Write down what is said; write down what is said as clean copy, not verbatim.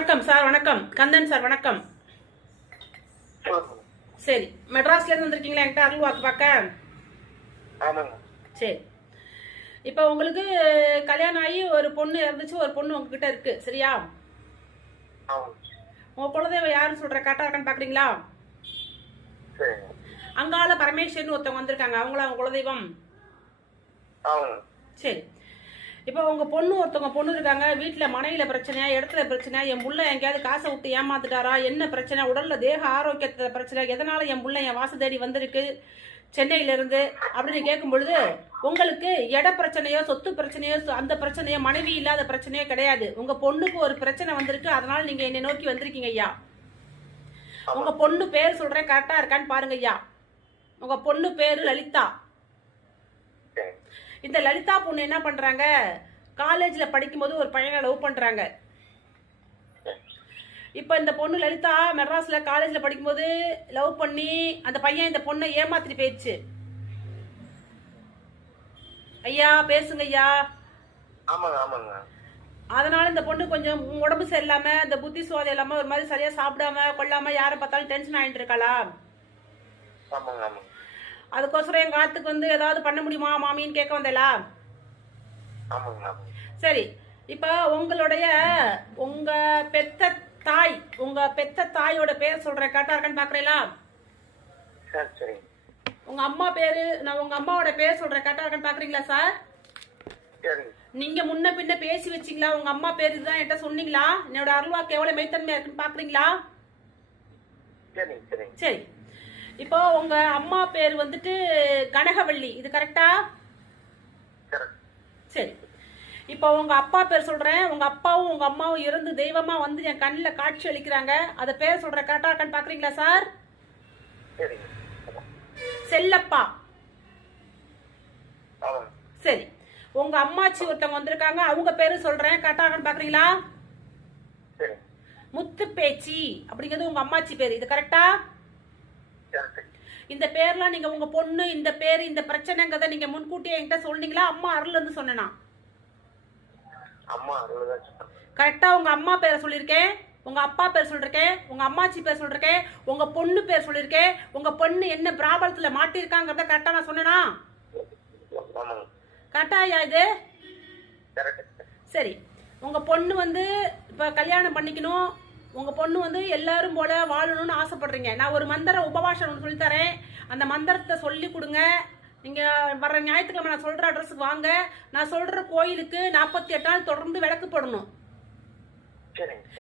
வணக்கம் சார். வணக்கம் கந்தன் சார். வணக்கம். சரி, மெட்ராஸ்ல இருந்து வந்திருக்கீங்களா என்கிட்ட அருள் வாக்கு பார்க்க? சரி, இப்போ உங்களுக்கு கல்யாணம் ஆகி ஒரு பொண்ணு இருந்துச்சு, ஒரு பொண்ணு உங்ககிட்ட இருக்கு, சரியா? உங்க குலதெய்வம் யாருன்னு சொல்ற கரெக்டா இருக்கான்னு பாக்குறீங்களா? அங்கால பரமேஸ்வரன் ஒருத்தவங்க வந்திருக்காங்க, அவங்கள அவங்க குலதெய்வம். சரி, இப்போ உங்க பொண்ணு ஒருத்தவங்க பொண்ணு இருக்காங்க, வீட்டுல மனையில பிரச்சனை, இடத்துல பிரச்சனை, என் புள்ள எங்கேயாவது காசை விட்டு ஏமாத்துட்டாரா, என்ன பிரச்சனை, உடல்ல தேக ஆரோக்கியத்துல பிரச்சனை, எதனால என் புள்ள என் வாச தேடி வந்திருக்கு சென்னையில இருந்து அப்படின்னு கேட்கும் பொழுது உங்களுக்கு இட பிரச்சனையோ சொத்து பிரச்சனையோ அந்த பிரச்சனையோ மனைவி இல்லாத பிரச்சனையோ கிடையாது. உங்க பொண்ணுக்கு ஒரு பிரச்சனை வந்திருக்கு, அதனால நீங்க என்னை நோக்கி வந்திருக்கீங்க ஐயா. உங்க பொண்ணு பேர் சொல்றேன், கரெக்டா இருக்கான்னு பாருங்க ஐயா. உங்க பொண்ணு பேரு லலிதா. இந்த லலிதா பொண்ணு என்ன பண்றாங்க, காலேஜ்ல படிக்கும்போது ஒரு பையனை லவ் பண்றாங்க. இப்ப இந்த பொண்ணு லலிதா மெட்ராஸ்ல காலேஜ்ல படிக்கும்போது லவ் பண்ணி அந்த பையன் இந்த பொண்ணை ஏமாத்திட்டு போயிடுச்சு. ஐயா பேசுங்க ஐயா. அதனால இந்த பொண்ணு கொஞ்சம் உடம்பு சரியில்லாம, இந்த புத்தி சுவாதம் இல்லாம, ஒரு மாதிரி சரியா சாப்பிடாம கொள்ளாம, யாரை பார்த்தாலும் டென்ஷன் ஆயிட்டு இருக்காளா? அதுக்கோசரம் எங்க ஆத்துக்கு வந்து ஏதாவது பண்ண முடியுமா மாமின்னு கேட்க வந்தேலா? சரி, இப்ப உங்க பெத்த தாய், உங்க பெத்த தாயோட பேர் சொல்றேன், கரெக்டா இருக்கான்னு பாக்குறீங்களா? உங்க அம்மா பேரு, நான் உங்க அம்மாவோட பேர் சொல்றேன், கரெக்டா இருக்கான்னு பாக்குறீங்களா சார்? நீங்க முன்ன பின்ன பேசி வச்சீங்களா? உங்க அம்மா பேரு இதுதான் என்கிட்ட சொன்னீங்களா? என்னோட அருள்வாக்கு எவ்வளவு மெய்த்தன்மையா இருக்குன்னு பாக்குறீங்களா? சரி, இப்போ உங்க அம்மா பேர் வந்துட்டு கனகவள்ளி, இது கரெக்டா? சரி, இப்போ உங்க அப்பா பேர் சொல்றேன். உங்க அப்பாவும் உங்க அம்மாவும் இருந்து தெய்வமா வந்து என் கண்ணில் காட்சி அளிக்கிறாங்க, அத பேர் சொல்றேன், கரெக்டா இருக்கான்னு பாக்குறீங்களா சார்? செல்லப்பா. சரி, உங்க அம்மாச்சி ஒருத்தவங்க வந்திருக்காங்க, அவங்க பேரு சொல்றேன், கரெக்டா இருக்கான்னு பாக்குறீங்களா? முத்து பேச்சி அப்படிங்கிறது உங்க அம்மாச்சி பேரு, இது கரெக்டா? இந்த பேர்லாம் நீங்க உங்க பொண்ணு இந்த பேரு இந்த பிரச்சனைங்கிறத நீங்க முன்கூட்டியே என்கிட்ட சொன்னீங்களா? அம்மா அருள் இருந்து சொன்னா? கரெக்டா உங்க அம்மா பேரை சொல்லிருக்கேன், உங்க அப்பா பேர் சொல்லிருக்கேன், உங்க அம்மாச்சி பேர் சொல்லிருக்கேன், உங்க பொண்ணு பேர் சொல்லிருக்கேன். உங்க பொண்ணு என்ன பிராபலத்துல மாட்டிருக்காங்கிறத கரெக்டா நான் சொன்னா? கரெக்டா ஐயா இது? சரி, உங்க பொண்ணு வந்து இப்ப கல்யாணம் பண்ணிக்கணும், உங்க பொண்ணு வந்து எல்லாரும் போல வாழணும்னு ஆசைப்படுறீங்க. நான் ஒரு மந்திர உபவாசம் ஒன்று சொல்லி தரேன், அந்த மந்திரத்தை சொல்லி கொடுங்க. நீங்க வர்ற ஞாயிற்றுக்கிழமை நான் சொல்ற அட்ரஸுக்கு வாங்க. நான் சொல்ற கோயிலுக்கு 48 நாள் தொடர்ந்து விளக்கு போடணும்.